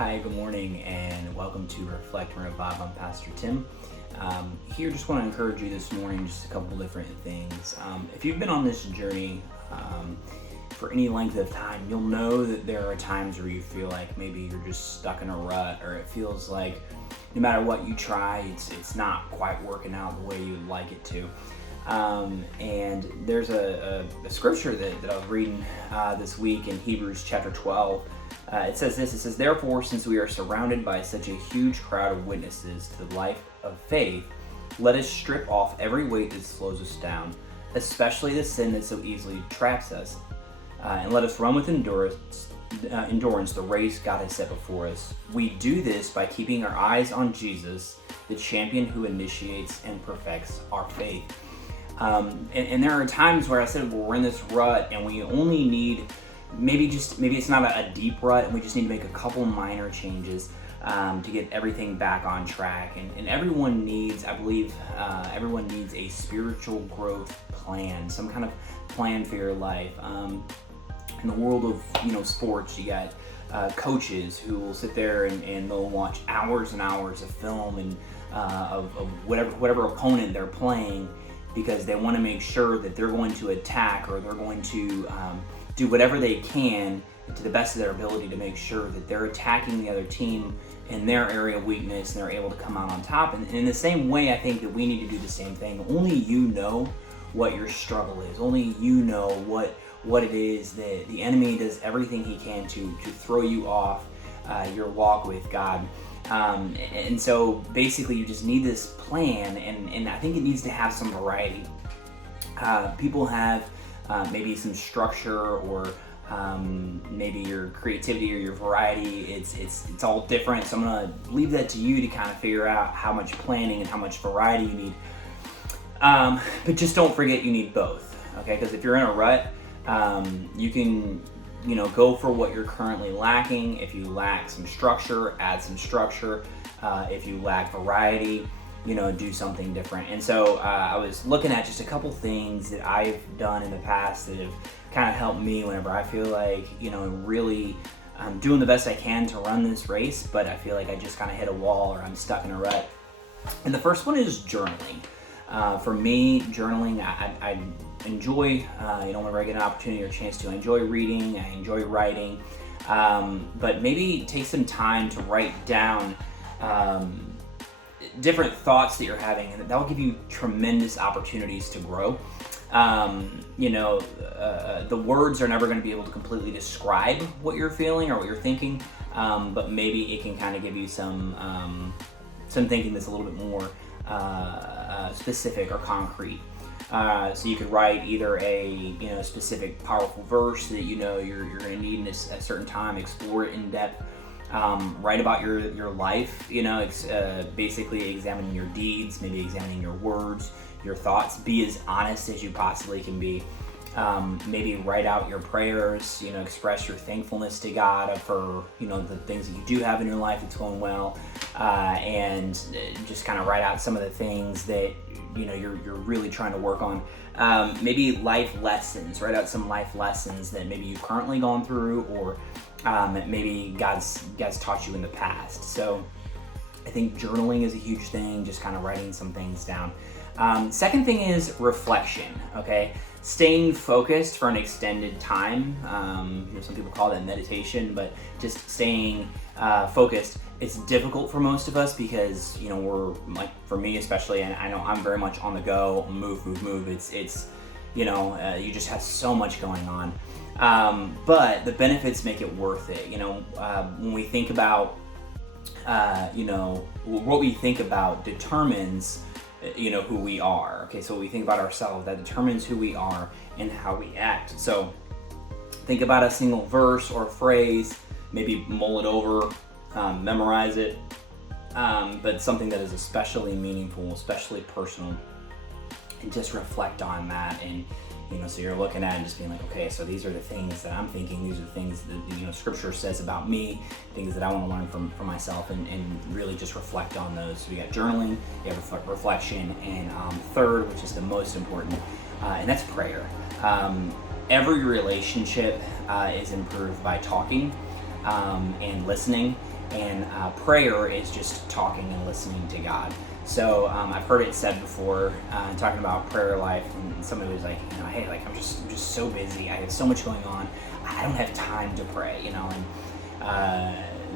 Hi, good morning, and welcome to Reflect and Revive. I'm Pastor Tim. Here, just want to encourage you this morning, just a couple different things. If you've been on this journey for any length of time, you'll know that there are times where you feel like maybe you're just stuck in a rut, or it feels like no matter what you try, it's not quite working out the way you'd like it to. And there's a scripture that I was reading this week in Hebrews chapter 12. It says this, therefore, since we are surrounded by such a huge crowd of witnesses to the life of faith, let us strip off every weight that slows us down, especially the sin that so easily traps us, and let us run with endurance the race God has set before us. We do this by keeping our eyes on Jesus, the champion who initiates and perfects our faith. And there are times where I said, well, we're in this rut and we only need maybe it's not a deep rut, and we just need to make a couple minor changes to get everything back on track. And everyone needs, I believe, everyone needs a spiritual growth plan, some kind of plan for your life. In the world of sports, you got coaches who will sit there and they'll watch hours and hours of film and of whatever opponent they're playing, because they want to make sure that they're going to attack, or they're going to do whatever they can to the best of their ability to make sure that they're attacking the other team in their area of weakness and they're able to come out on top. And in the same way, I think that we need to do the same thing. Only you know what your struggle is. Only you know what it is that the enemy does everything he can to throw you off your walk with God. And so basically you just need this plan, and I think it needs to have some variety. People have maybe some structure, or maybe your creativity or your variety. It's all different. So I'm gonna leave that to you to kind of figure out how much planning and how much variety you need. But just don't forget you need both, okay? Because if you're in a rut, you can go for what you're currently lacking. If you lack some structure, add some structure. If you lack variety, do something different. And so I was looking at just a couple things that I've done in the past that have kind of helped me whenever I feel like, really I'm doing the best I can to run this race, but I feel like I just kind of hit a wall, or I'm stuck in a rut. And the first one is journaling. For me, journaling, I enjoy, whenever I get an opportunity or chance to, I enjoy reading, I enjoy writing, but maybe take some time to write down different thoughts that you're having, and that will give you tremendous opportunities to grow. The words are never going to be able to completely describe what you're feeling or what you're thinking, but maybe it can kind of give you some thinking that's a little bit more specific or concrete. So you could write either a specific powerful verse that you're going to need in a certain time, explore it in depth. Write about your life, basically examining your deeds, maybe examining your words, your thoughts. Be as honest as you possibly can be. Maybe write out your prayers, express your thankfulness to God for, the things that you do have in your life that's going well, and just kind of write out some of the things that, you're really trying to work on. Maybe life lessons, write out some life lessons that maybe you've currently gone through, or maybe God's taught you in the past. So I think journaling is a huge thing, just kind of writing some things down. Second thing is reflection, okay? Staying focused for an extended time. Some people call that meditation, but just staying focused. It's difficult for most of us because, we're, like, for me especially, and I know I'm very much on the go, move. It's you just have so much going on. But the benefits make it worth it. When we think about, what we think about determines, who we are. Okay, so what we think about ourselves, that determines who we are and how we act. So think about a single verse or phrase, maybe mull it over, memorize it, but something that is especially meaningful, especially personal, and just reflect on that. And so you're looking at it and just being like, okay, so these are the things that I'm thinking, these are the things that scripture says about me, things that I want to learn from myself, and really just reflect on those. So we got journaling, you have reflection, and third, which is the most important, and that's prayer. Every relationship is improved by talking and listening. and prayer is just talking and listening to God. So I've heard it said before, talking about prayer life, and somebody was like, hey, like I'm just so busy. I have so much going on. I don't have time to pray, and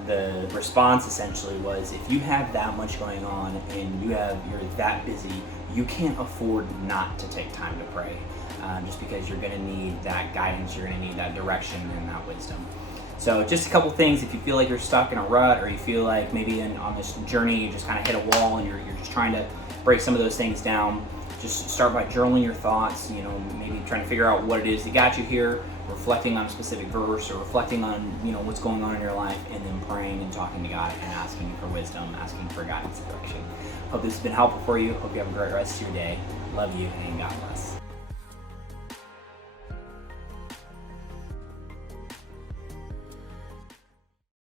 the response essentially was, if you have that much going on and you're that busy, you can't afford not to take time to pray, just because you're going to need that guidance, you're going to need that direction and that wisdom. So just a couple things, if you feel like you're stuck in a rut, or you feel like maybe on this journey you just kind of hit a wall and you're just trying to break some of those things down, just start by journaling your thoughts, maybe trying to figure out what it is that got you here, reflecting on a specific verse, or reflecting on what's going on in your life, and then praying and talking to God and asking for wisdom, asking for guidance and direction. Hope this has been helpful for you. Hope you have a great rest of your day. Love you, and God bless.